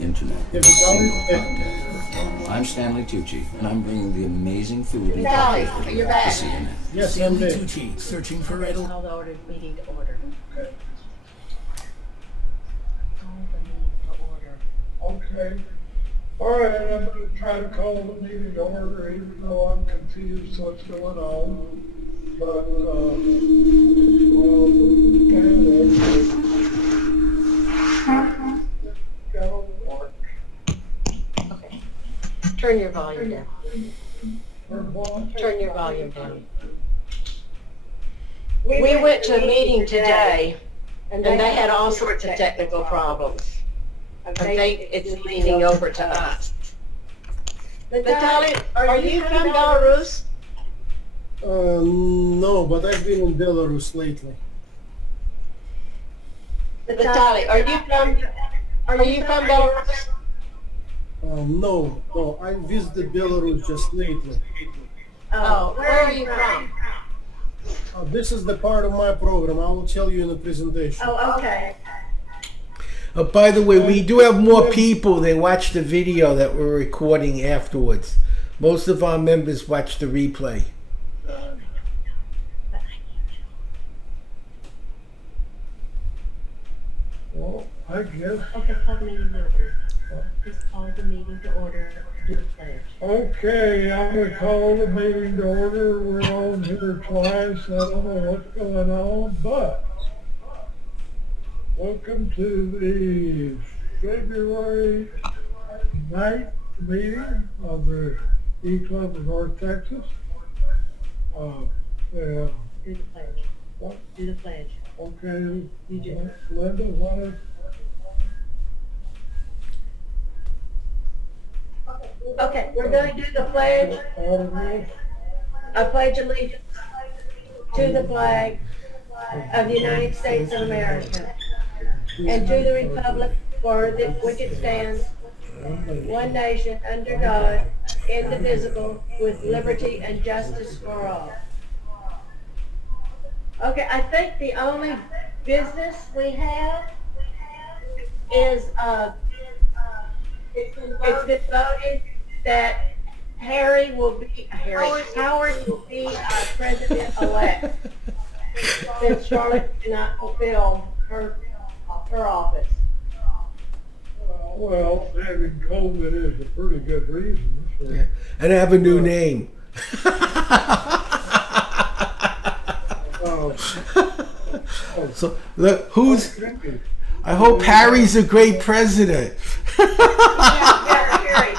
internet with a single contact. I'm Stanley Tucci, and I'm bringing the amazing food and coffee You're to back. CNN. Yes, Stanley I'm there. Tucci, searching for idle. Call the order meeting to order. Call the meeting to order. Okay. All right, I'm going to try to call the meeting to order, even though I'm confused what's going on. But, well, gotta work. Okay. Turn your volume down. Or what? Turn your volume down. We went to a meeting today, and they had all sorts of technical problems. I think it's leaning over to us. Vitaly, are you from Belarus? No, but I've been in Belarus lately. Vitaly, are you from Belarus? No, I visited Belarus just lately. Oh, where are you from? This is the part of my program. I will tell you in the presentation. Oh, okay. By the way, we do have more people. They watch the video that we're recording afterwards. Most of our members watch the replay. Well, I guess. Okay, call the meeting to order. Just call the meeting to order. Do the pledge. Okay, I'm going to call the meeting to order. We're on here twice. I don't know what's going on, but welcome to the February 9th meeting of the E-Club of North Texas. Yeah, Do the pledge. what? Do the pledge. Okay, You do. Linda, what? Okay, we're going to do the pledge. All of this? I pledge allegiance to the flag of the United States of America and to the republic for which it stands, one nation, under God, indivisible, with liberty and justice for all. Okay, I think the only business we have is, it's been voted that Howard will be president-elect since Charlotte cannot fulfill her office. Well, having COVID is a pretty good reason. So. Yeah. And I have a new name. So look, who's? I hope Harry's a great president. Harry.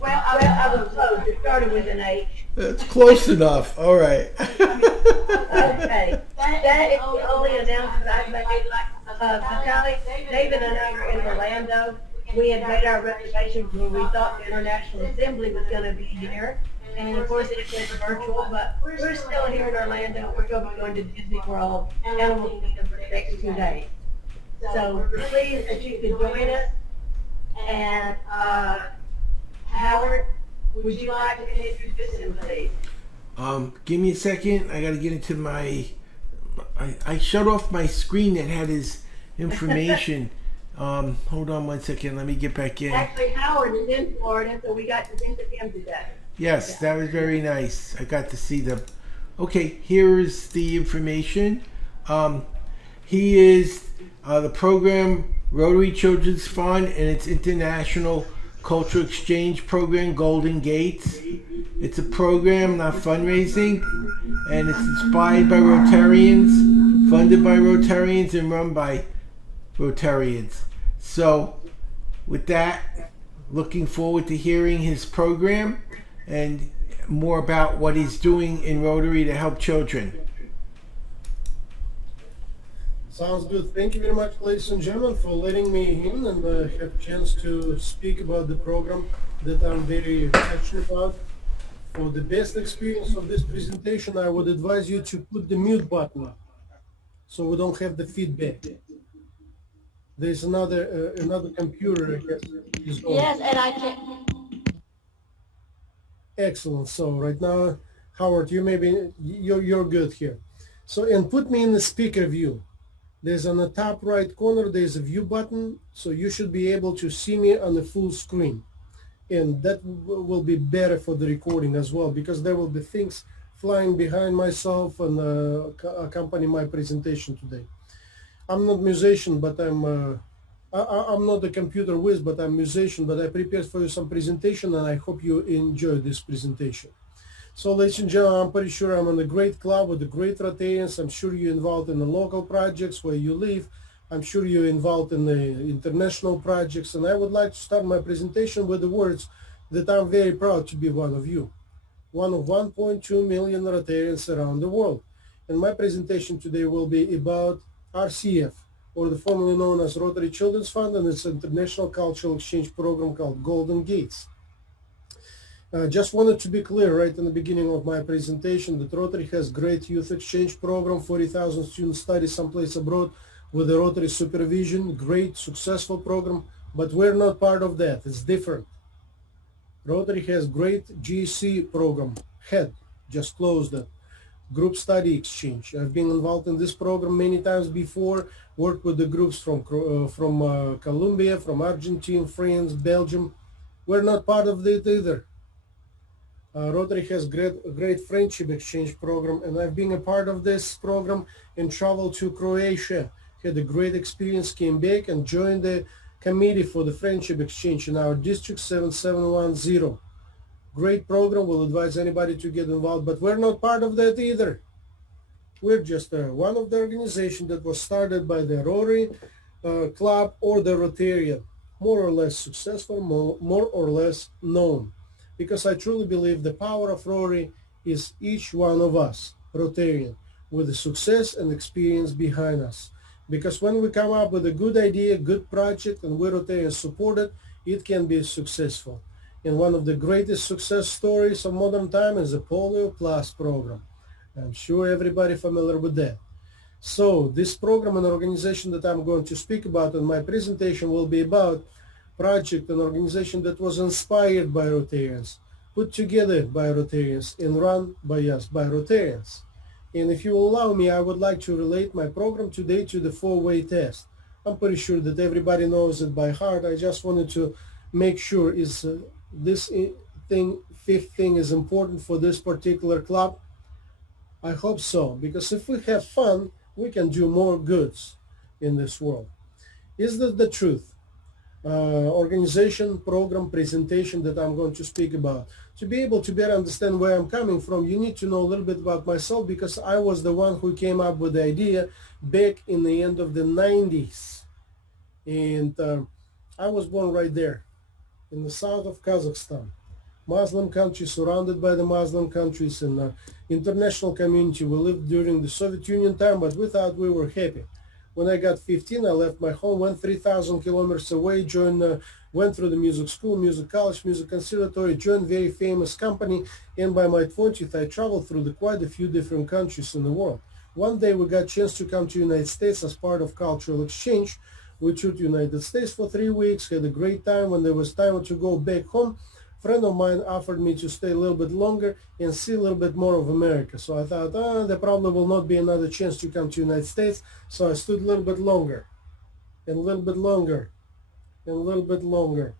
Well, I was close. It started with an H. It's close enough. All right. Okay, that is the only announcement I've made. Vitaly, David and I were in Orlando. We had made our reservations when we thought the International Assembly was going to be here. And of course, it was virtual, but we're still here in Orlando. We're going to be going to Disney World, Animal Kingdom for the next 2 days. So we're pleased that you could join us. And Howard, would you like to introduce him, please? Give me a second. I got to get into my. I shut off my screen that had his information. Hold on 1 second. Let me get back in. Actually, Howard is in Florida, so we got to visit him today. Yes, that was very nice. I got to see them. Okay, here is the information. He is the program Rotary Children's Fund and its International Cultural Exchange Program, Golden Gates. It's a program, not fundraising, and it's inspired by Rotarians, funded by Rotarians, and run by Rotarians. So, with that, looking forward to hearing his program and more about what he's doing in Rotary to help children. Sounds good. Thank you very much, ladies and gentlemen, for letting me in and have a chance to speak about the program that I'm very passionate about. For the best experience of this presentation, I would advise you to put the mute button so we don't have the feedback. There's another computer, I guess, is on. Yes, and I can. Excellent. So right now, Howard, you're good here. So, and put me in the speaker view. There's on the top right corner, there's a view button, so you should be able to see me on the full screen. And that will be better for the recording as well, because there will be things flying behind myself and accompany my presentation today. I'm not musician, but I'm not a computer whiz, but I'm a musician, but I prepared for you some presentation, and I hope you enjoy this presentation. So, ladies and gentlemen, I'm pretty sure I'm in a great club with the great Rotarians. I'm sure you're involved in the local projects where you live. I'm sure you're involved in the international projects. And I would like to start my presentation with the words that I'm very proud to be one of you, one of 1.2 million Rotarians around the world. And my presentation today will be about RCF, or the formerly known as Rotary Children's Fund, and its international cultural exchange program called Golden Gates. Just wanted to be clear right in the beginning of my presentation that Rotary has great youth exchange program, 40,000 students study someplace abroad with the Rotary supervision, great successful program, but we're not part of that. It's different. Rotary has great GC program, HEAD, just closed it, group study exchange. I've been involved in this program many times before, worked with the groups from Colombia, from Argentina, France, Belgium. We're not part of it either. Rotary has great friendship exchange program, and I've been a part of this program and traveled to Croatia. Had a great experience, came back and joined the committee for the friendship exchange in our district 7710. Great program, will advise anybody to get involved, but we're not part of that either. We're just one of the organizations that was started by the Rotary Club or the Rotarian, more or less successful, more or less known. Because I truly believe the power of Rotary is each one of us, Rotarian, with the success and experience behind us. Because when we come up with a good idea, good project, and we Rotarians support it, it can be successful. And one of the greatest success stories of modern time is the Polio Plus program. I'm sure everybody familiar with that. So this program and organization that I'm going to speak about in my presentation will be about project and organization that was inspired by Rotarians, put together by Rotarians, and run by us, by Rotarians. And if you will allow me, I would like to relate my program today to the four-way test. I'm pretty sure that everybody knows it by heart. I just wanted to make sure is this thing, fifth thing, is important for this particular club. I hope so, because if we have fun, we can do more goods in this world. Is that the truth? Organization, program, presentation that I'm going to speak about. To be able to better understand where I'm coming from, you need to know a little bit about myself, because I was the one who came up with the idea back in the end of the 90s. And I was born right there in the south of Kazakhstan. Muslim country, surrounded by the Muslim countries, and international community. We lived during the Soviet Union time, but we thought we were happy. When I got 15, I left my home, went 3,000 kilometers away, went through the music school, music college, music conservatory, joined very famous company, and by my 20th, I traveled through quite a few different countries in the world. One day, we got a chance to come to the United States as part of cultural exchange. We toured the United States for 3 weeks, had a great time. When there was time to go back home, a friend of mine offered me to stay a little bit longer and see a little bit more of America. So I thought, there probably will not be another chance to come to the United States. So I stood a little bit longer, and a little bit longer, and a little bit longer.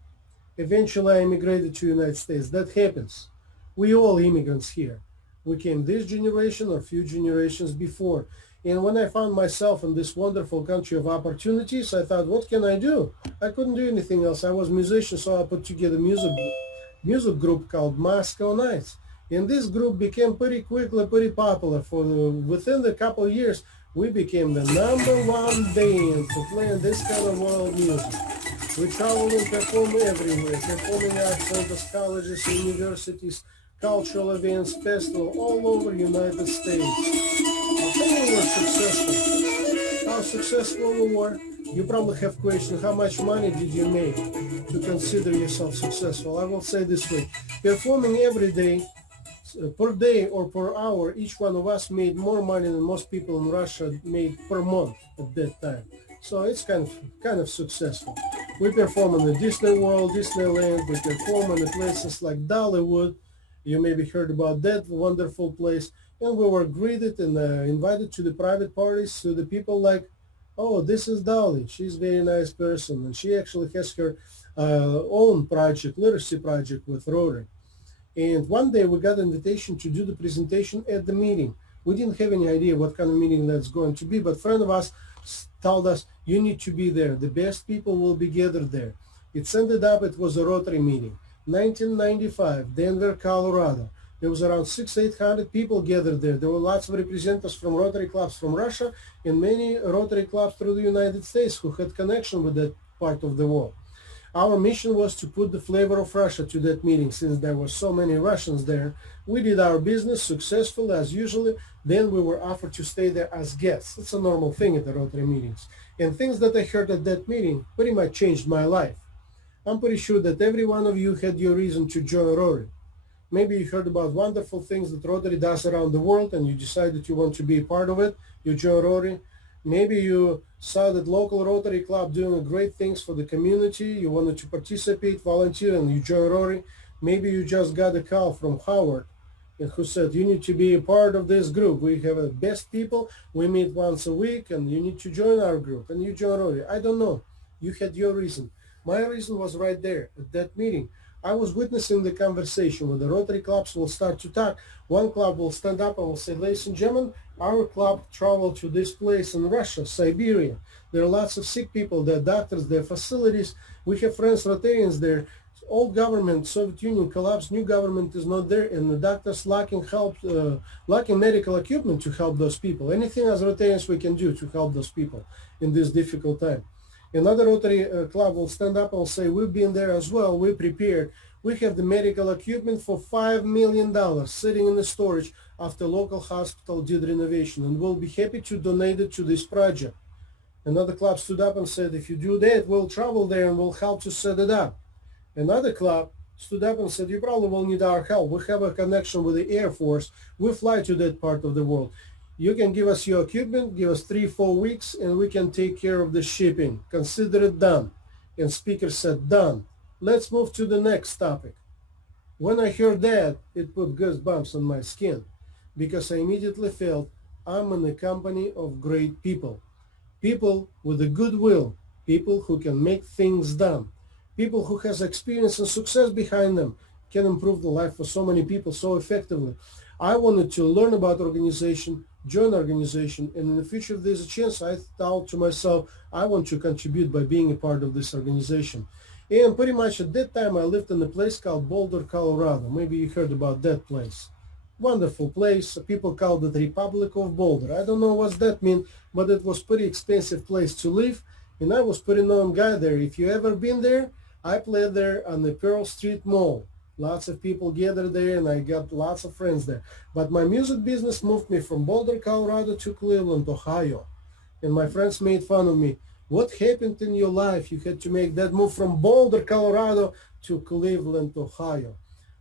Eventually, I immigrated to the United States. That happens. We all immigrants here. We came this generation or few generations before. And when I found myself in this wonderful country of opportunities, I thought, what can I do? I couldn't do anything else. I was a musician, so I put together music group called Moscow Nights. And this group became pretty quickly pretty popular. Within a couple of years, we became the #1 band to play in this kind of world music. We travel and perform everywhere, performing at centers, colleges, universities, cultural events, festivals all over the United States. I think we were successful. How successful we were? You probably have questioned how much money did you make to consider yourself successful. I will say this way, performing every day, per day or per hour, each one of us made more money than most people in Russia made per month at that time. So it's kind of successful. We perform in the Disney World, Disneyland, we perform in the places like Dollywood. You maybe heard about that wonderful place. And we were greeted and invited to the private parties to the people like oh, this is Dolly. She's a very nice person, and she actually has her own project, literacy project with Rotary. And one day we got an invitation to do the presentation at the meeting. We didn't have any idea what kind of meeting that's going to be, but a friend of us told us, you need to be there. The best people will be gathered there. It ended up, it was a Rotary meeting. 1995, Denver, Colorado. There was around 800 people gathered there. There were lots of representatives from Rotary clubs from Russia and many Rotary clubs through the United States who had connection with that part of the world. Our mission was to put the flavor of Russia to that meeting. Since there were so many Russians there, we did our business successfully as usual. Then we were offered to stay there as guests. It's a normal thing at the Rotary meetings. And things that I heard at that meeting pretty much changed my life. I'm pretty sure that every one of you had your reason to join Rotary. Maybe you heard about wonderful things that Rotary does around the world and you decided you want to be a part of it. You join Rotary. Maybe you saw that local Rotary Club doing great things for the community. You wanted to participate, volunteer, and you joined Rotary. Maybe you just got a call from Howard and who said, you need to be a part of this group. We have the best people. We meet once a week and you need to join our group. And you join Rotary. I don't know. You had your reason. My reason was right there at that meeting. I was witnessing the conversation where the Rotary clubs will start to talk. One club will stand up and will say, ladies and gentlemen, our club traveled to this place in Russia, Siberia. There are lots of sick people, there are doctors, there are facilities. We have friends Rotarians there. Old government, Soviet Union collapsed, new government is not there, and the doctors lacking help, lacking medical equipment to help those people. Anything as Rotarians we can do to help those people in this difficult time. Another Rotary club will stand up and say, we've been there as well, we're prepared. We have the medical equipment for $5 million sitting in the storage after local hospital did renovation, and we'll be happy to donate it to this project. Another club stood up and said, if you do that, we'll travel there and we'll help to set it up. Another club stood up and said, you probably will need our help. We have a connection with the Air Force. We fly to that part of the world. You can give us your equipment, give us 3-4 weeks, and we can take care of the shipping. Consider it done. And speaker said, done. Let's move to the next topic. When I heard that, it put goosebumps on my skin because I immediately felt I'm in the company of great people. People with a goodwill, people who can make things done, people who has experience and success behind them, can improve the life for so many people so effectively. I wanted to learn about organization, join organization, and in the future, if there's a chance, I thought to myself, I want to contribute by being a part of this organization. And pretty much at that time, I lived in a place called Boulder, Colorado. Maybe you heard about that place. Wonderful place. People called it the Republic of Boulder. I don't know what that means, but it was pretty expensive place to live. And I was pretty known guy there. If you ever been there, I played there on the Pearl Street Mall. Lots of people gathered there, and I got lots of friends there. But my music business moved me from Boulder, Colorado to Cleveland, Ohio. And my friends made fun of me. What happened in your life? You had to make that move from Boulder, Colorado to Cleveland, Ohio.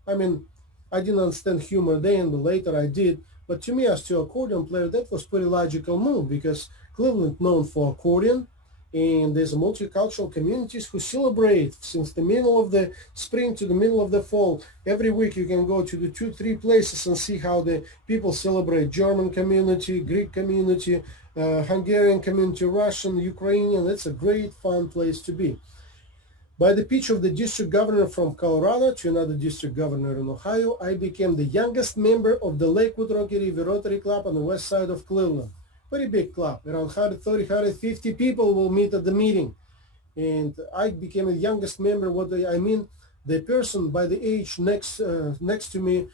I mean, I didn't understand humor then, and later I did. But to me, as to accordion player, that was pretty logical move because Cleveland known for accordion, and there's a multicultural communities who celebrate since the middle of the spring to the middle of the fall. Every week you can go to the 2-3 places and see how the people celebrate. German community, Greek community, Hungarian community, Russian, Ukrainian. It's a great fun place to be. By the pitch of the district governor from Colorado to another district governor in Ohio, I became the youngest member of the Lakewood Rocky River Rotary Club on the west side of Cleveland. Very big club, around 130, 150 people will meet at the meeting. And I became the youngest member. What I mean, the person by the age next to me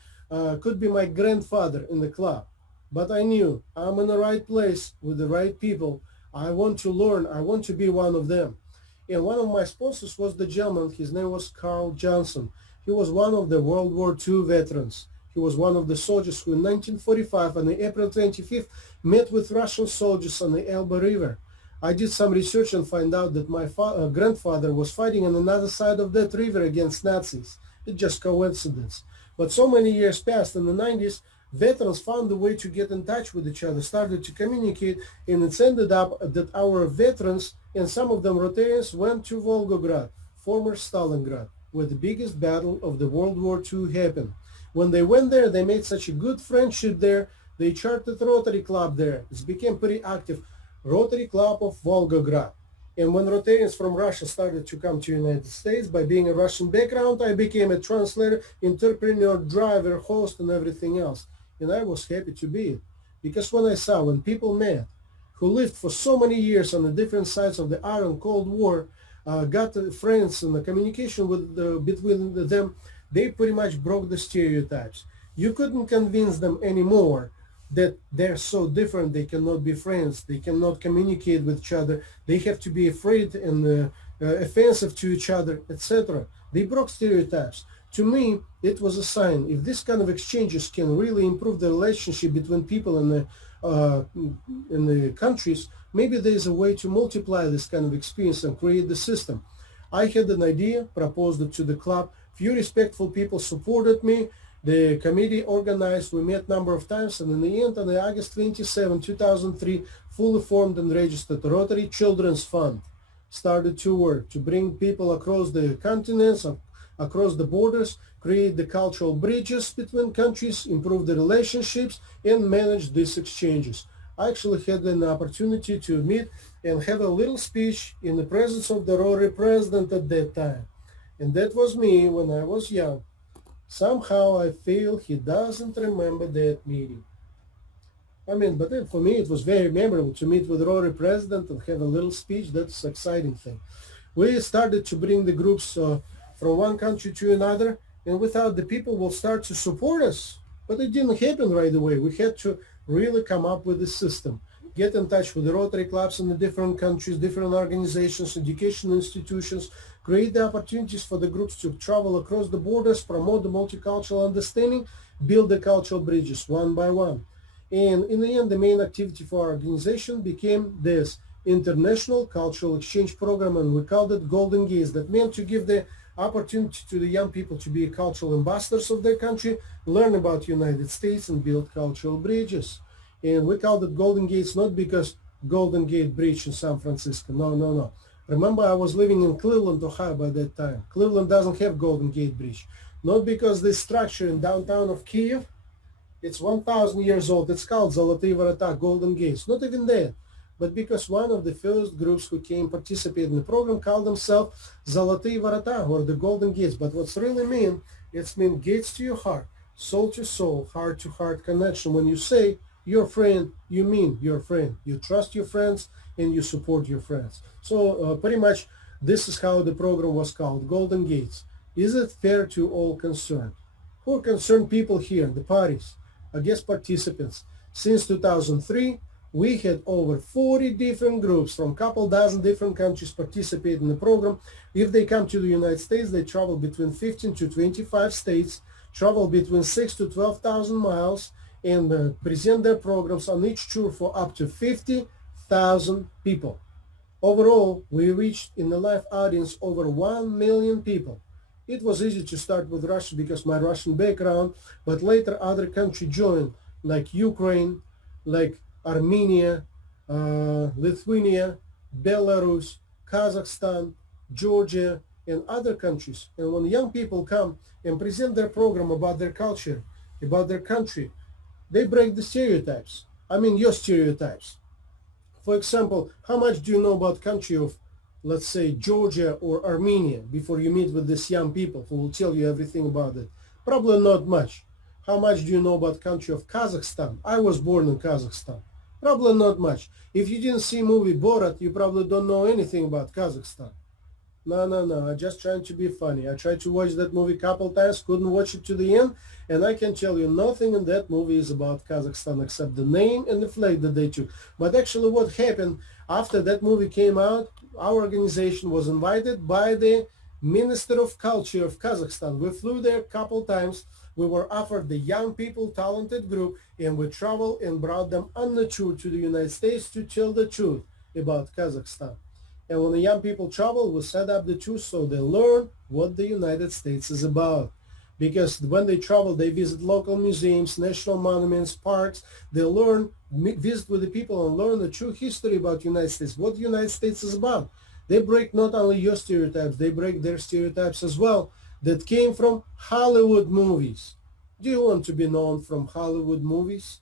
could be my grandfather in the club. But I knew I'm in the right place with the right people. I want to learn. I want to be one of them. And one of my sponsors was the gentleman. His name was Carl Johnson. He was one of the World War II veterans. He was one of the soldiers who in 1945 on April 25th met with Russian soldiers on the Elbe River. I did some research and find out that my grandfather was fighting on another side of that river against Nazis. It's just coincidence. But so many years passed. In the 90s, veterans found a way to get in touch with each other, started to communicate, and it's ended up that our veterans, and some of them Rotarians, went to Volgograd, former Stalingrad, where the biggest battle of the World War II happened. When they went there, they made such a good friendship there. They chartered Rotary Club there. It became pretty active. Rotary Club of Volgograd. And when Rotarians from Russia started to come to the United States, by being a Russian background, I became a translator, entrepreneur, driver, host, and everything else. And I was happy to be it. Because when people met, who lived for so many years on the different sides of the Iron Cold War, got friends and the communication between them, they pretty much broke the stereotypes. You couldn't convince them anymore that they're so different, they cannot be friends, they cannot communicate with each other, they have to be afraid and offensive to each other, etc. They broke stereotypes. To me, it was a sign. If this kind of exchanges can really improve the relationship between people in the countries, maybe there is a way to multiply this kind of experience and create the system. I had an idea, proposed it to the club. Few respectful people supported me. The committee organized, we met a number of times, and in the end, on August 27, 2003, fully formed and registered Rotary Children's Fund started to work to bring people across the continents, across the borders, create the cultural bridges between countries, improve the relationships, and manage these exchanges. I actually had an opportunity to meet and have a little speech in the presence of the Rotary president at that time. And that was me when I was young. Somehow I feel he doesn't remember that meeting. I mean, but for me it was very memorable to meet with the Rotary president and have a little speech. That's an exciting thing. We started to bring the groups from one country to another, and we thought the people will start to support us. But it didn't happen right away. We had to really come up with a system, get in touch with the Rotary clubs in the different countries, different organizations, education institutions, create the opportunities for the groups to travel across the borders, promote the multicultural understanding, build the cultural bridges one by one. And in the end, the main activity for our organization became this International Cultural Exchange Program, and we called it Golden Gates. That meant to give the opportunity to the young people to be cultural ambassadors of their country, learn about the United States, and build cultural bridges. And we called it Golden Gates not because Golden Gate Bridge in San Francisco. No, no, no. Remember, I was living in Cleveland, Ohio by that time. Cleveland doesn't have Golden Gate Bridge. Not because this structure in downtown of Kiev, it's 1,000 years old. It's called Zoloty Vorota, Golden Gates. Not even that. But because one of the first groups who came participate in the program called themselves Zoloty Vorota, or the Golden Gates. But what's really mean, it's mean gates to your heart, soul to soul, heart to heart connection. When you say your friend, you mean your friend. You trust your friends and you support your friends. So pretty much this is how the program was called, Golden Gates. Is it fair to all concerned? Who are concerned people here, the parties, guest participants? Since 2003, we had over 40 different groups from a couple dozen different countries participate in the program. If they come to the United States, they travel between 15 to 25 states, travel between 6 to 12,000 miles, and present their programs on each tour for up to 50,000 people. Overall, we reached in the live audience over 1 million people. It was easy to start with Russia because my Russian background, but later other countries joined, like Ukraine, like Armenia, Lithuania, Belarus, Kazakhstan, Georgia, and other countries. And when young people come and present their program about their culture, about their country, they break the stereotypes. I mean, your stereotypes. For example, how much do you know about country of, let's say, Georgia or Armenia before you meet with these young people who will tell you everything about it? Probably not much. How much do you know about country of Kazakhstan? I was born in Kazakhstan. Probably not much. If you didn't see movie Borat, you probably don't know anything about Kazakhstan. No, no, no. I'm just trying to be funny. I tried to watch that movie a couple times, couldn't watch it to the end, and I can tell you nothing in that movie is about Kazakhstan except the name and the flag that they took. But actually what happened after that movie came out, our organization was invited by the Minister of Culture of Kazakhstan. We flew there a couple times. We were offered the young people, talented group, and we traveled and brought them on the tour to the United States to tell the truth about Kazakhstan. And when the young people travel, we set up the tour so they learn what the United States is about. Because when they travel, they visit local museums, national monuments, parks. They learn, visit with the people and learn the true history about the United States, what the United States is about. They break not only your stereotypes, they break their stereotypes as well that came from Hollywood movies. Do you want to be known from Hollywood movies?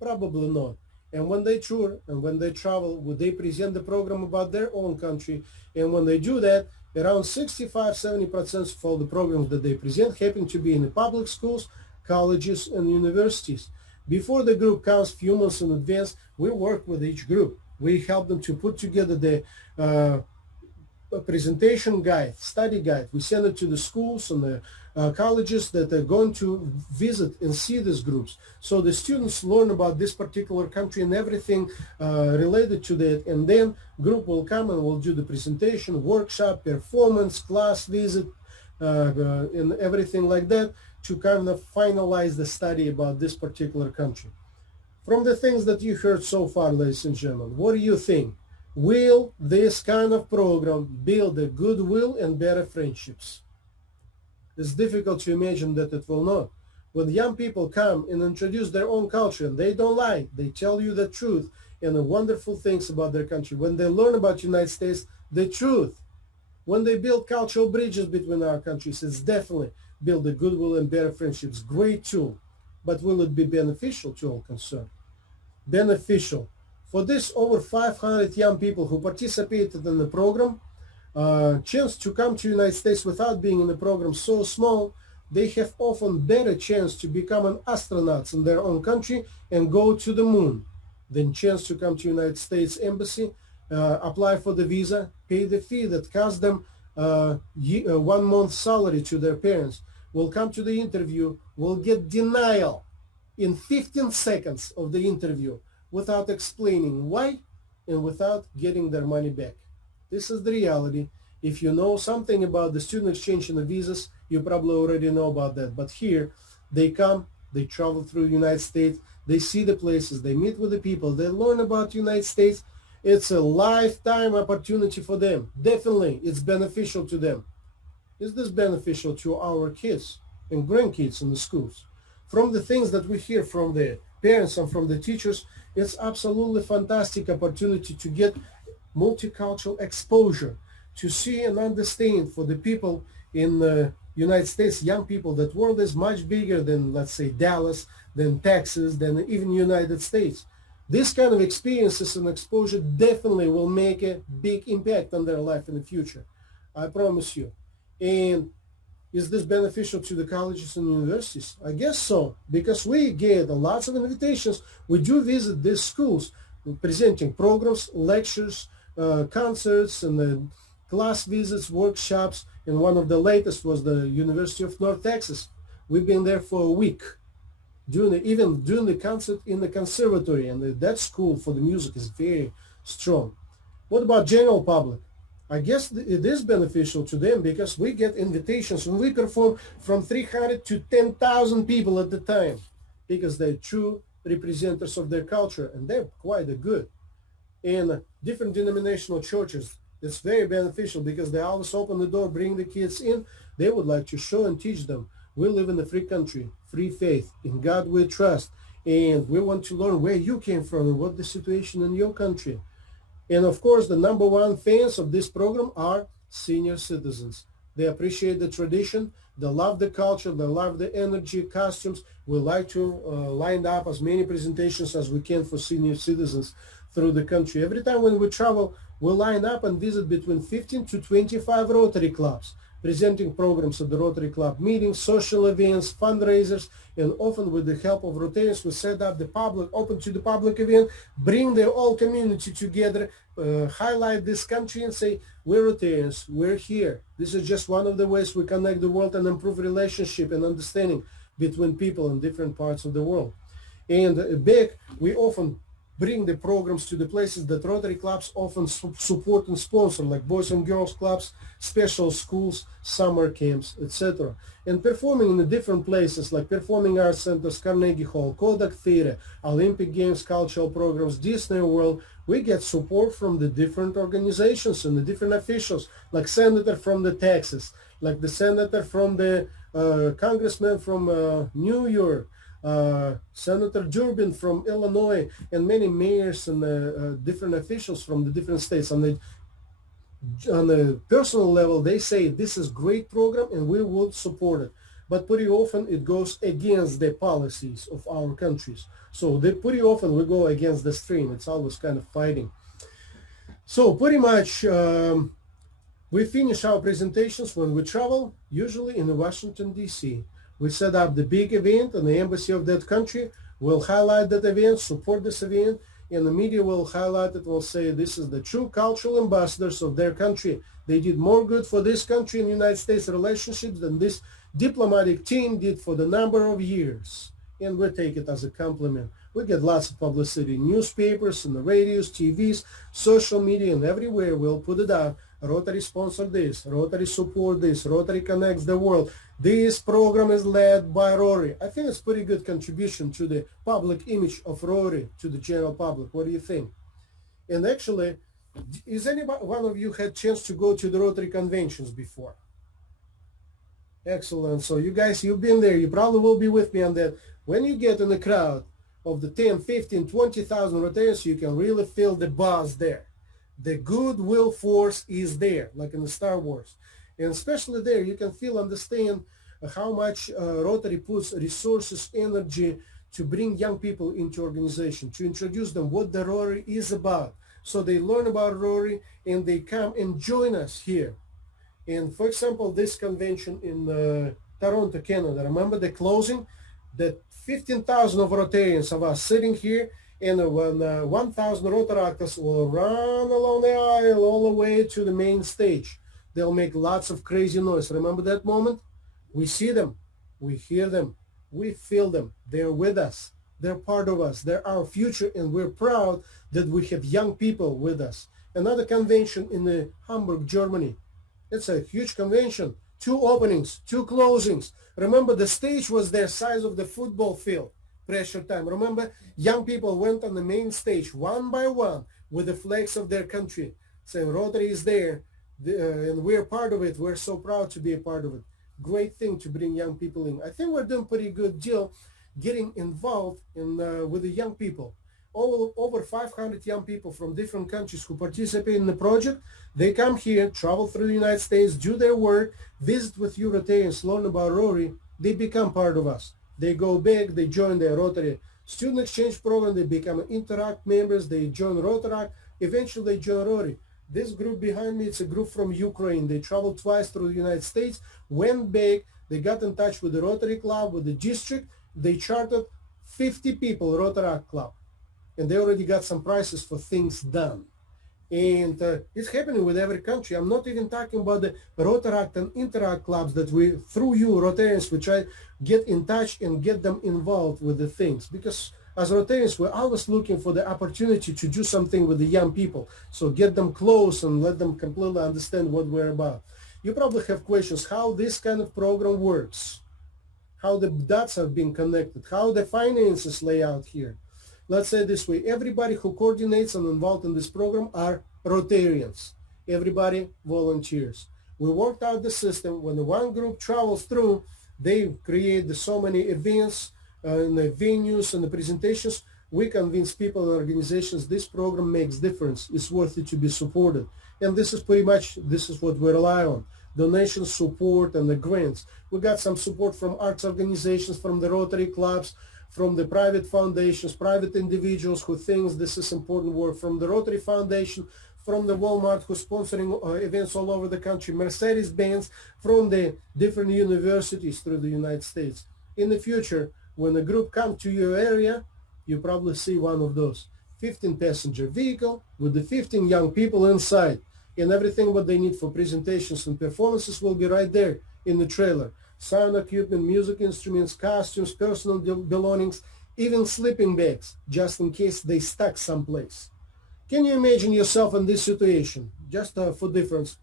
Probably not. And when they tour and when they travel, would they present the program about their own country? And when they do that, around 65-70% of all the programs that they present happen to be in the public schools, colleges, and universities. Before the group comes, few months in advance, we work with each group. We help them to put together the a presentation guide, study guide. We send it to the schools and the colleges that are going to visit and see these groups. So the students learn about this particular country and everything related to that. And then group will come and will do the presentation, workshop, performance, class visit, and everything like that to kind of finalize the study about this particular country. From the things that you heard so far, ladies and gentlemen, what do you think? Will this kind of program build a goodwill and better friendships? It's difficult to imagine that it will not. When young people come and introduce their own culture and they don't lie, they tell you the truth and the wonderful things about their country. When they learn about the United States, the truth. When they build cultural bridges between our countries, it's definitely build a goodwill and better friendships. Great tool. But will it be beneficial to all concerned? Beneficial. For this over 500 young people who participated in the program, chance to come to the United States without being in the program so small, they have often better chance to become an astronauts in their own country and go to the moon than chance to come to United States Embassy, apply for the visa, pay the fee that cost them 1 month salary to their parents, will come to the interview, will get denial in 15 seconds of the interview without explaining why and without getting their money back. This is the reality. If you know something about the student exchange and the visas, you probably already know about that. But here, they come, they travel through the United States, they see the places, they meet with the people, they learn about the United States. It's a lifetime opportunity for them. Definitely, it's beneficial to them. Is this beneficial to our kids and grandkids in the schools? From the things that we hear from the parents and from the teachers, it's absolutely fantastic opportunity to get multicultural exposure, to see and understand for the people in the United States, young people, that world is much bigger than, let's say, Dallas, than Texas, than even United States. This kind of experiences and exposure definitely will make a big impact on their life in the future. I promise you. And is this beneficial to the colleges and universities? I guess so, because we get lots of invitations. We do visit these schools, presenting programs, lectures, concerts, and class visits, workshops. And one of the latest was the University of North Texas. We've been there for a week, even doing the concert in the conservatory, and that school for the music is very strong. What about general public? I guess it is beneficial to them because we get invitations when we perform from 300 to 10,000 people at the time, because they're true representatives of their culture and they're quite good. In different denominational churches, it's very beneficial because they always open the door, bring the kids in. They would like to show and teach them. We live in a free country, free faith. In God we trust. And we want to learn where you came from and what the situation in your country. And of course, the number one fans of this program are senior citizens. They appreciate the tradition, they love the culture, they love the energy, costumes. We like to line up as many presentations as we can for senior citizens through the country. Every time when we travel, we line up and visit between 15 to 25 Rotary clubs, presenting programs at the Rotary Club meetings, social events, fundraisers, and often with the help of Rotarians, we set up the public, open to the public event, bring the whole community together, highlight this country and say, we're Rotarians, we're here. This is just one of the ways we connect the world and improve relationship and understanding between people in different parts of the world. And back, we often bring the programs to the places that Rotary clubs often support and sponsor, like Boys and Girls Clubs, special schools, summer camps, etc. And performing in the different places like Performing Arts Centers, Carnegie Hall, Kodak Theater, Olympic Games, cultural programs, Disney World, we get support from the different organizations and the different officials, like Senator from the Texas, like the Senator from the Congressman from New York, Senator Durbin from Illinois, and many mayors and different officials from the different states. On the personal level, they say this is great program and we will support it. but pretty often it goes against the policies of our countries. So pretty often we go against the stream. It's always kind of fighting. So pretty much we finish our presentations when we travel, usually in Washington, D.C. We set up the big event, and the embassy of that country will highlight that event, support this event, and the media will highlight it, will say this is the true cultural ambassadors of their country. They did more good for this country and United States relationships than this diplomatic team did for the number of years. And we take it as a compliment. We get lots of publicity in newspapers, in the radios, TVs, social media, and everywhere we'll put it out. Rotary sponsored this, Rotary support this, Rotary connects the world. This program is led by Rory. I think it's pretty good contribution to the public image of Rory, to the general public. What do you think? And actually, is anybody, one of you had chance to go to the Rotary conventions before? Excellent. So you guys, you've been there. You probably will be with me on that. When you get in the crowd of the 10, 15, 20,000 Rotarians, you can really feel the buzz there. The goodwill force is there, like in the Star Wars. And especially there, you can feel, understand how much Rotary puts resources, energy to bring young people into organization, to introduce them what the Rotary is about. So they learn about Rotary and they come and join us here. And for example, this convention in Toronto, Canada, remember the closing? That 15,000 of Rotarians of us sitting here, and when 1,000 Rotaractors will run along the aisle all the way to the main stage. They'll make lots of crazy noise. Remember that moment? We see them, we hear them, we feel them. They're with us. They're part of us. They're our future, and we're proud that we have young people with us. Another convention in Hamburg, Germany. It's a huge convention. 2 openings, 2 closings. Remember, the stage was the size of the football field. Pressure time. Remember, young people went on the main stage one by one with the flags of their country, saying Rotary is there, and we're part of it. We're so proud to be a part of it. Great thing to bring young people in. I think we're doing a pretty good deal getting involved in with the young people. Over 500 young people from different countries who participate in the project. They come here, travel through the United States, do their work, visit with you Rotarians, learn about Rotary. They become part of us. They go back, they join the Rotary Student Exchange Program, they become Interact members, they join Rotaract, eventually they join Rotary. This group behind me, it's a group from Ukraine. They traveled twice through the United States, went back, they got in touch with the Rotary Club, with the district, they chartered 50 people Rotaract Club. And they already got some prizes for things done. And it's happening with every country. I'm not even talking about the Rotaract and Interact clubs that we, through you Rotarians, we try to get in touch and get them involved with the things. Because as Rotarians, we're always looking for the opportunity to do something with the young people. So get them close and let them completely understand what we're about. You probably have questions how this kind of program works, how the dots have been connected, how the finances lay out here. Let's say this way, everybody who coordinates and involved in this program are Rotarians. Everybody volunteers. We worked out the system. When the one group travels through, they create so many events and the venues and the presentations. We convince people and organizations this program makes difference. It's worth it to be supported. And this is pretty much, this is what we rely on. Donations, support, and the grants. We got some support from arts organizations, from the Rotary clubs, from the private foundations, private individuals who think this is important work, from the Rotary Foundation, from the Walmart who's sponsoring events all over the country, Mercedes-Benz, from the different universities through the United States. In the future, when a group comes to your area, you probably see one of those 15-passenger vehicle with the 15 young people inside, and everything what they need for presentations and performances will be right there in the trailer. Sound equipment, music instruments, costumes, personal belongings, even sleeping bags, just in case they stuck someplace. Can you imagine yourself in this situation? Just for difference.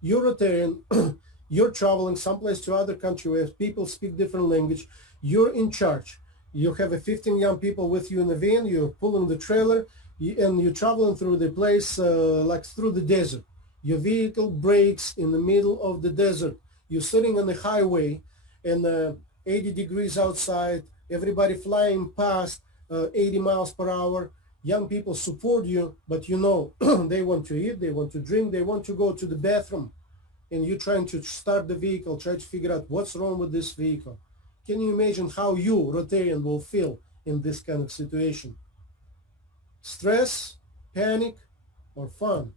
You're Rotarian, you're traveling someplace to other country where people speak different language, you're in charge. You have 15 young people with you in the van, you're pulling the trailer, and you're traveling through the place like through the desert. Your vehicle breaks in the middle of the desert. You're sitting on the highway and 80 degrees outside, everybody flying past 80 miles per hour. Young people support you, but you know they want to eat, they want to drink, they want to go to the bathroom. and you're trying to start the vehicle, try to figure out what's wrong with this vehicle. Can you imagine how you, Rotarian, will feel in this kind of situation? Stress, panic, or fun?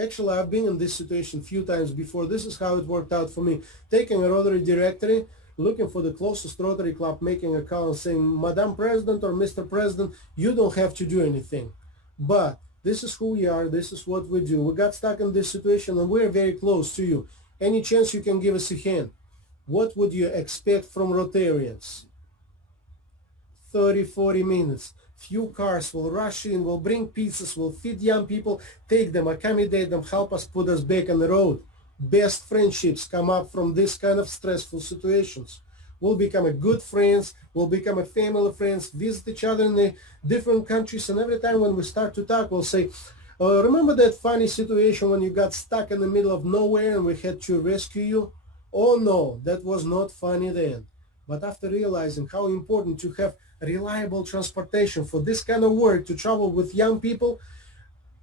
Actually, I've been in this situation a few times before. This is how it worked out for me. Taking a Rotary directory, looking for the closest Rotary Club, making a call and saying, Madam President or Mr. President, you don't have to do anything. But this is who we are. This is what we do. We got stuck in this situation and we're very close to you. Any chance you can give us a hand? What would you expect from Rotarians? 30, 40 minutes. Few cars will rush in, will bring pizzas, will feed young people, take them, accommodate them, help us put us back on the road. Best friendships come up from this kind of stressful situations. We'll become a good friends, we'll become a family friends, visit each other in the different countries, and every time when we start to talk, we'll say, remember that funny situation when you got stuck in the middle of nowhere and we had to rescue you? Oh no, that was not funny then. But after realizing how important to have reliable transportation for this kind of work, to travel with young people,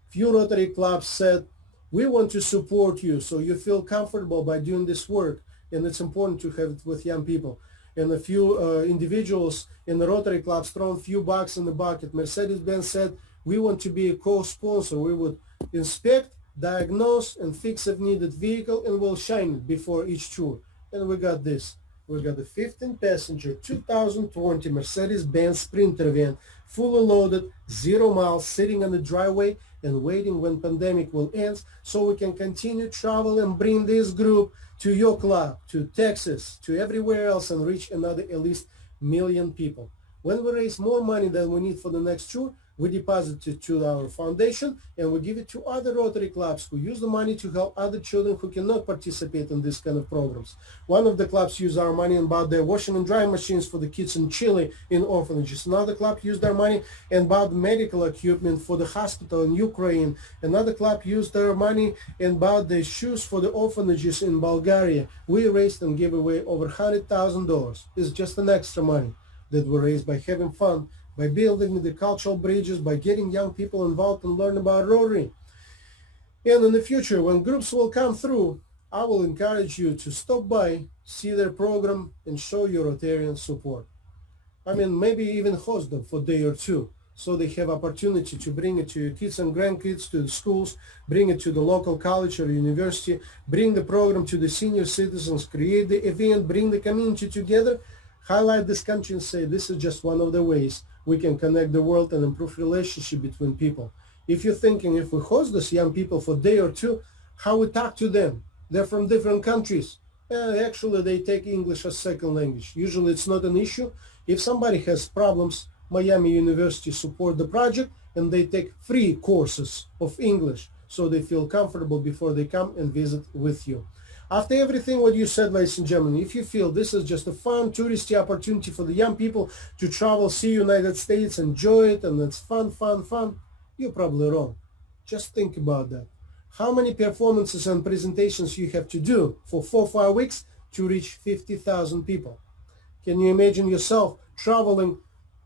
few Rotary clubs said, we want to support you so you feel comfortable by doing this work, and it's important to have it with young people. And a few individuals in the Rotary clubs thrown a few bucks in the bucket. Mercedes-Benz said, we want to be a co-sponsor. We would inspect, diagnose, and fix if needed vehicle, and we'll shine it before each tour. And we got this. We got a 15-passenger 2020 Mercedes-Benz Sprinter van, fully loaded, 0 miles, sitting on the driveway and waiting when pandemic will end so we can continue travel and bring this group to your club, to Texas, to everywhere else, and reach another at least million people. When we raise more money than we need for the next tour, we deposit it to our foundation and we give it to other Rotary clubs who use the money to help other children who cannot participate in this kind of programs. One of the clubs used our money and bought their washing and drying machines for the kids in Chile in orphanages. Another club used their money and bought medical equipment for the hospital in Ukraine. Another club used their money and bought the shoes for the orphanages in Bulgaria. We raised and gave away over $100,000. It's just an extra money that we raised by having fun, by building the cultural bridges, by getting young people involved and learn about Rotary. And in the future, when groups will come through, I will encourage you to stop by, see their program, and show your Rotarian support. I mean, maybe even host them for a day or two, so they have opportunity to bring it to your kids and grandkids, to the schools, bring it to the local college or university, bring the program to the senior citizens, create the event, bring the community together, highlight this country and say this is just one of the ways we can connect the world and improve relationship between people. If you're thinking if we host these young people for a day or two, how we talk to them? They're from different countries. Actually, they take English as second language. Usually it's not an issue. If somebody has problems, Miami University support the project and they take free courses of English so they feel comfortable before they come and visit with you. After everything what you said, ladies and gentlemen, if you feel this is just a fun touristy opportunity for the young people to travel, see United States, enjoy it, and it's fun, you're probably wrong. Just think about that. How many performances and presentations you have to do for 4 or 5 weeks to reach 50,000 people? Can you imagine yourself traveling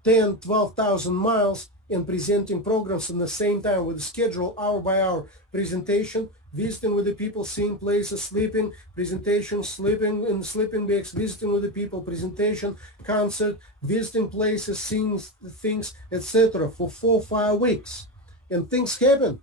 10, 12,000 miles and presenting programs in the same time with a schedule, hour by hour presentation, visiting with the people, seeing places, sleeping, presentation, sleeping in sleeping bags, visiting with the people, presentation, concert, visiting places, seeing things, etc. for 4 or 5 weeks. And things happen.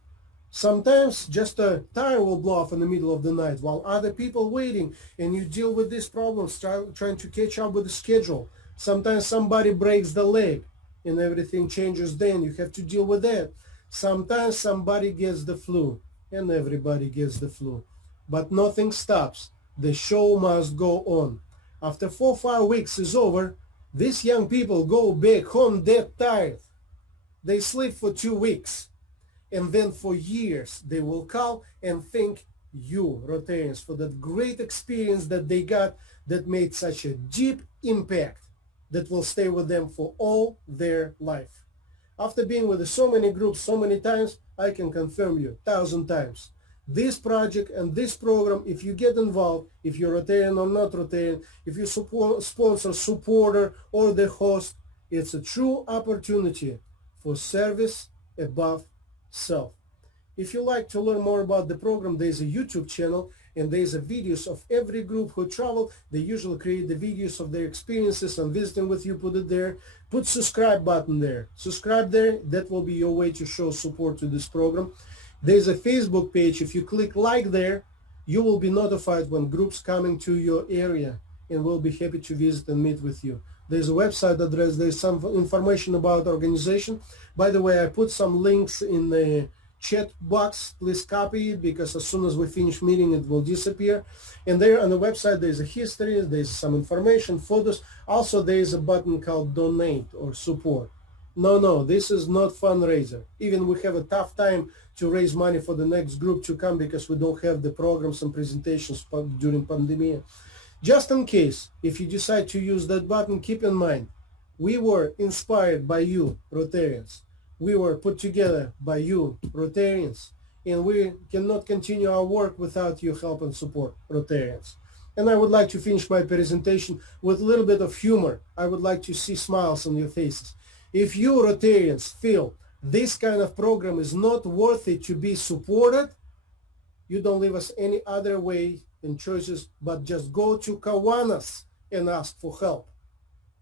Sometimes just a tire will blow off in the middle of the night while other people waiting, and you deal with these problems, trying to catch up with the schedule. Sometimes somebody breaks the leg and everything changes then. You have to deal with that. Sometimes somebody gets the flu, and everybody gets the flu. But nothing stops. The show must go on. After 4 or 5 weeks is over, these young people go back home dead tired. They sleep for 2 weeks. And then for years, they will call and thank you, Rotarians, for that great experience that they got that made such a deep impact that will stay with them for all their life. After being with so many groups so many times, I can confirm you 1,000 times. This project and this program, if you get involved, if you're Rotarian or not Rotarian, if you sponsor, supporter, or the host, it's a true opportunity for service above self. If you like to learn more about the program, there's a YouTube channel, and there's a videos of every group who travel. They usually create the videos of their experiences and visiting with you, put it there. Put subscribe button there. Subscribe there. That will be your way to show support to this program. There's a Facebook page. If you click like there, you will be notified when groups coming to your area, and we'll be happy to visit and meet with you. There's a website address. There's some information about the organization. By the way, I put some links in the chat box. Please copy it, because as soon as we finish meeting, it will disappear. And there on the website, there's a history, there's some information, photos. Also, there's a button called donate or support. No, this is not fundraiser. Even we have a tough time to raise money for the next group to come, because we don't have the programs and presentations during pandemic. Just in case, if you decide to use that button, keep in mind, we were inspired by you, Rotarians. We were put together by you, Rotarians, and we cannot continue our work without your help and support, Rotarians. And I would like to finish my presentation with a little bit of humor. I would like to see smiles on your faces. If you, Rotarians, feel this kind of program is not worthy to be supported, you don't leave us any other way and choices but just go to Kiwanis and ask for help.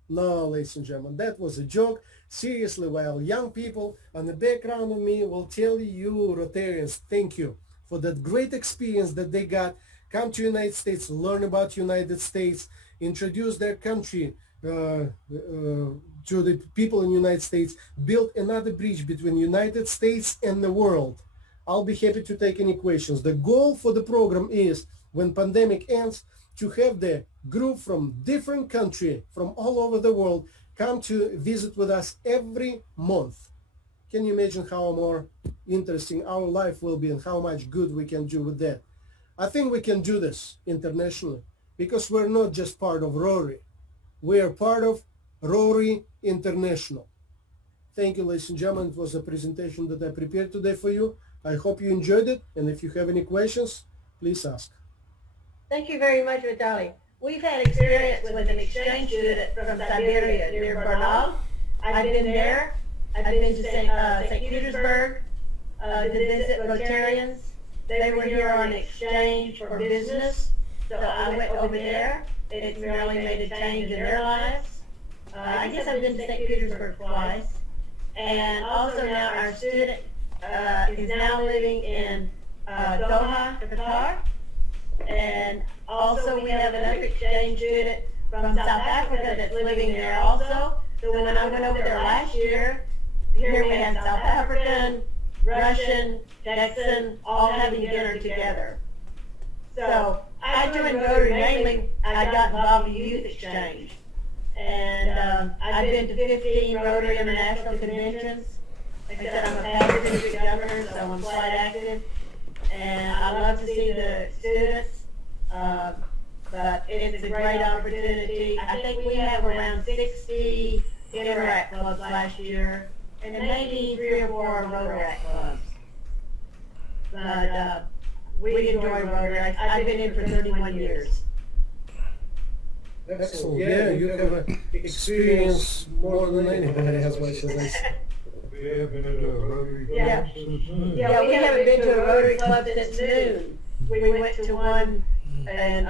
No, ladies and gentlemen, that was a joke. Seriously, while young people on the background of me will tell you, Rotarians, thank you for that great experience that they got. Come to United States, learn about United States, introduce their country to the people in United States, build another bridge between United States and the world. I'll be happy to take any questions. The goal for the program is, when pandemic ends, to have the group from different country, from all over the world, come to visit with us every month. Can you imagine how more interesting our life will be and how much good we can do with that? I think we can do this internationally, because we're not just part of Rotary. We are part of Rotary International. Thank you, ladies and gentlemen. It was a presentation that I prepared today for you. I hope you enjoyed it, and if you have any questions, please ask. Thank you very much, Vitaly. We've had experience with an exchange student from Siberia near Bernal. I've been there. I've been to St. Petersburg to visit Rotarians. They were here on exchange for business, so I went over there. It's really made a change in their lives. I guess I've been to St. Petersburg twice. And also now our student is now living in Doha, Qatar. And also we have another exchange student from South Africa that's living there also. So when I went over there last year, here we had South African, Russian, Texan, all having dinner together. So I joined Rotary mainly, I got involved in youth exchange. And I've been to 15 Rotary International conventions. Like I said, I'm a past district governor, so I'm quite active. And I love to see the students, but it's a great opportunity. I think we have around 60 Interact clubs last year, and maybe 3 or 4 Rotaract clubs. But we enjoy Rotary. I've been in for 31 years. Excellent. Yeah, you have experience more than anybody has, much as I say. We have been into a Rotary club Yeah. since noon. Yeah, we haven't been to a Rotary club since noon. We went to one in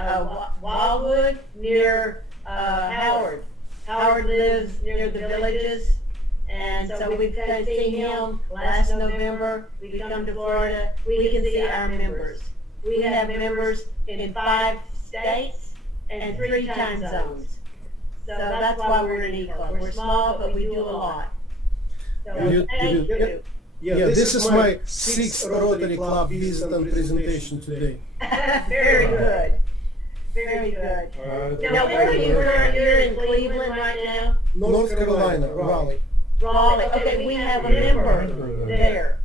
Wildwood near Howard. Howard lives near the villages, and so we've seen him last November. We come to Florida. We can see our members. We have members in 5 states and 3 time zones. So that's why we're an E-Club. We're small, but we do a lot. So thank you. Yeah, this is my 6th Rotary Club visit and presentation today. Very good. Very good. Now, where are you currently? You're in Cleveland right now? North Carolina, Raleigh. Raleigh. Okay, we have a member there.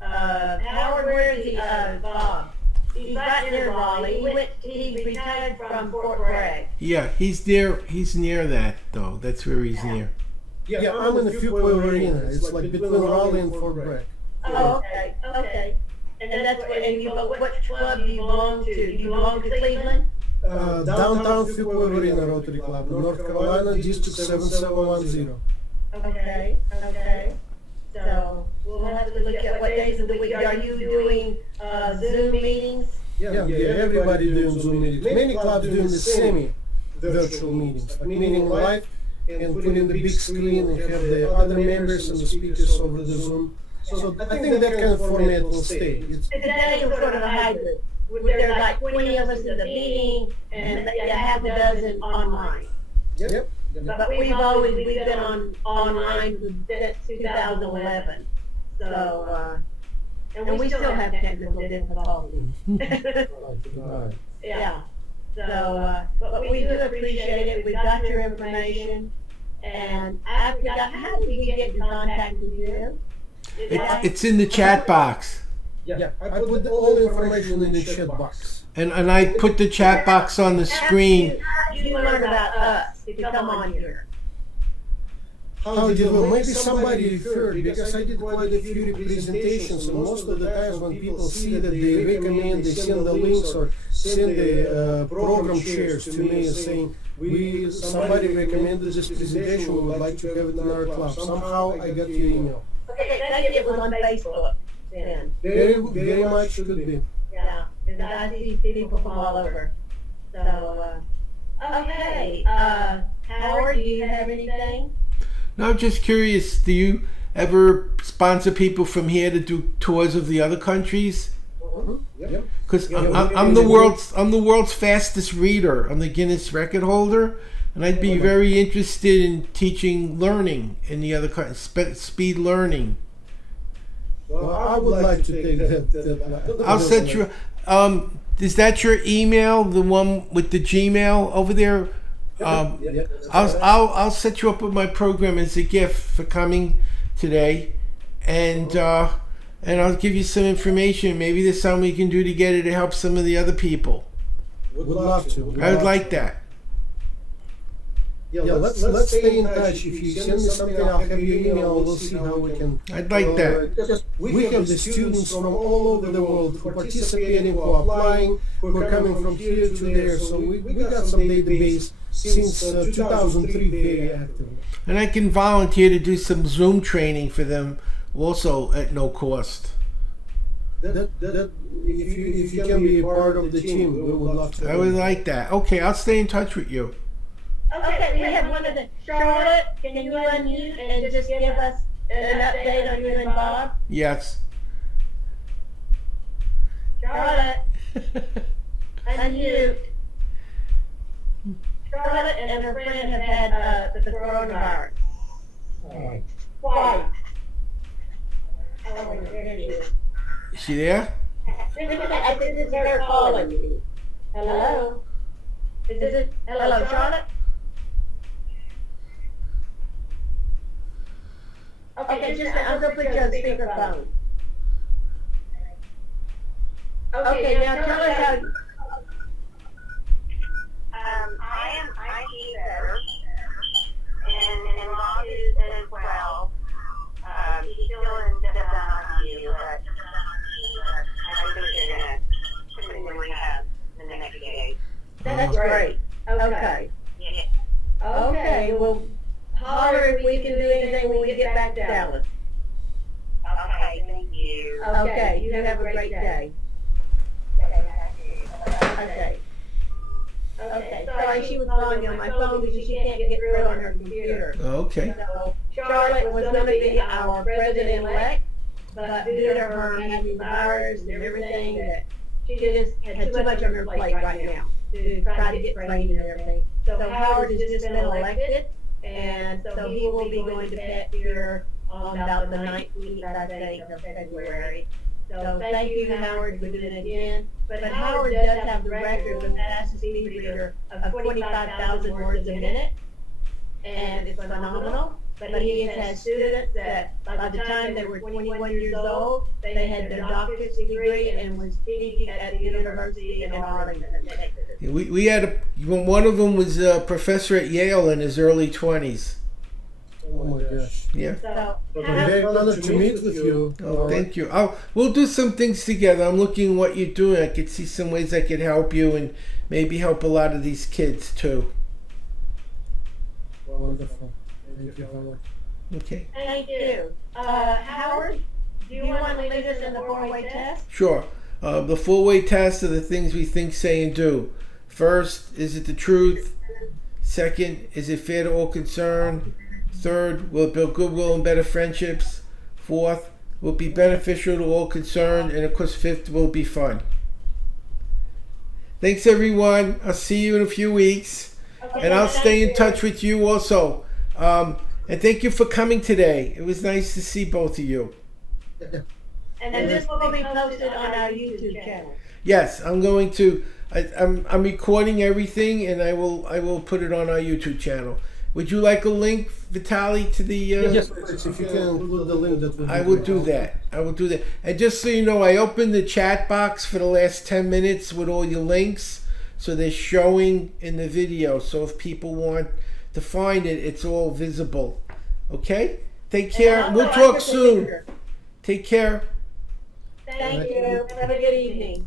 Howard, where is he? Bob. He's right near Raleigh. He retired from Fort Bragg. Yeah, he's near that though. That's where he's near. Yeah, I'm in the Fuquay Arena. It's like between Raleigh and Fort Bragg. Oh, okay, okay. And that's what, which club do you belong to? Do you belong to Cleveland? Downtown Fuquay Arena Rotary Club, North Carolina, District 7710. Okay, okay. So we'll have to look at what days of the week. Are you doing Zoom meetings? Everybody doing Zoom meetings. Many clubs doing the semi-virtual meetings, like meeting live and putting the big screen and have the other members and the speakers over the Zoom. So I think that kind of format will stay. Today was sort of a hybrid. There's like 20 of us in the meeting and half a dozen online. Yep. But we've been online since 2011. So, and we still have technical difficulties. Yeah. So, but we do appreciate it. We got your information. And I forgot, how did we get in contact with you? It's in the chat box. Yeah, I put all the information in the chat box. And I put the chat box on the screen. How did you learn about us to come on here? How did you know? Maybe somebody referred, because I did quite a few presentations, and most of the times when people see that they recommend, they send the links or send the program shares to me and saying, somebody recommended this presentation, we would like to have it in our club. Somehow I got your email. Okay, maybe it was on Facebook then. Very much could be. Yeah, because I see people from all over. So, okay, Howard, do you have anything? No, I'm just curious, do you ever sponsor people from here to do tours of the other countries? Yep. Because I'm the world's fastest reader. I'm the Guinness record holder, and I'd be very interested in teaching learning in the other countries, speed learning. Well, I would like to take that. I'll set you. Is that your email? The one with the Gmail over there? I'll set you up with my program as a gift for coming today, and I'll give you some information. Maybe there's something we can do together to help some of the other people. Would love to. I would like that. Yeah, let's stay in touch. If you send me something, I'll have your email. We'll see how we can. I'd like that. We have the students from all over the world who are participating, who are applying, who are coming from here to there. So we got some database since 2003, very active. And I can volunteer to do some Zoom training for them, also at no cost. If you can be a part of the team, we would love to. I would like that. Okay, I'll stay in touch with you. Okay, we have one of the, Charlotte, can you unmute and just give us an update on you and Bob? Yes. Charlotte, unmute. Charlotte and her friend have had the coronavirus. Quiet. Oh, there she is. Is she there? I think this is her calling me. Hello? Is it, hello, Charlotte? Okay, just, I'm gonna put you on speakerphone. Okay, now tell us how. I'm here, and Rob is as well. He's still in the ICU, but I think they're gonna put him in rehab in the next few days. That's great. Okay. Yeah. Okay, well, holler if we can do anything when we get back to Dallas. Okay, thank you. Okay, you have a great day. Okay. Okay, sorry, she was calling me on my phone because she can't get through on her computer. Okay. So Charlotte was gonna be our president-elect, but due to her having the virus and everything, that she just had too much on her plate right now to try to get trained and everything. So Howard has just been elected, and so he will be going to Pet here on about the 19th, I think, of February. So thank you, Howard, for doing it again. But Howard does have the record of fastest speed reader of 25,000 words a minute, and it's phenomenal. But he has had students that by the time they were 21 years old, they had their doctorate degree and was teaching at the university in Arlington. We had one of them was a professor at Yale in his early 20s. Oh my gosh. Yeah. So, Very honored to meet with you. Oh, thank you. We'll do some things together. I'm looking what you're doing. I could see some ways I could help you and maybe help a lot of these kids too. Wonderful. Thank you, Howard. Okay. thank you. Howard, do you want to lead us in the four-way test? Sure. The four-way test are the things we think, say, and do. First, is it the truth? Second, is it fair to all concerned? Third, will it build goodwill and better friendships? Fourth, will it be beneficial to all concerned? And of course, fifth, will it be fun? Thanks, everyone. I'll see you in a few weeks. And I'll stay in touch with you also. And thank you for coming today. It was nice to see both of you. And this will be posted on our YouTube channel. Yes, I'm going to. I'm recording everything, and I will put it on our YouTube channel. Would you like a link, Vitaly, to the? Yes, if you can include the link, that would be I will great. do that. I will do that. And just so you know, I opened the chat box for the last 10 minutes with all your links, so they're showing in the video. So if people want to find it, it's all visible. Okay? Take care. We'll talk soon. Take care. Thank you. Have a good evening.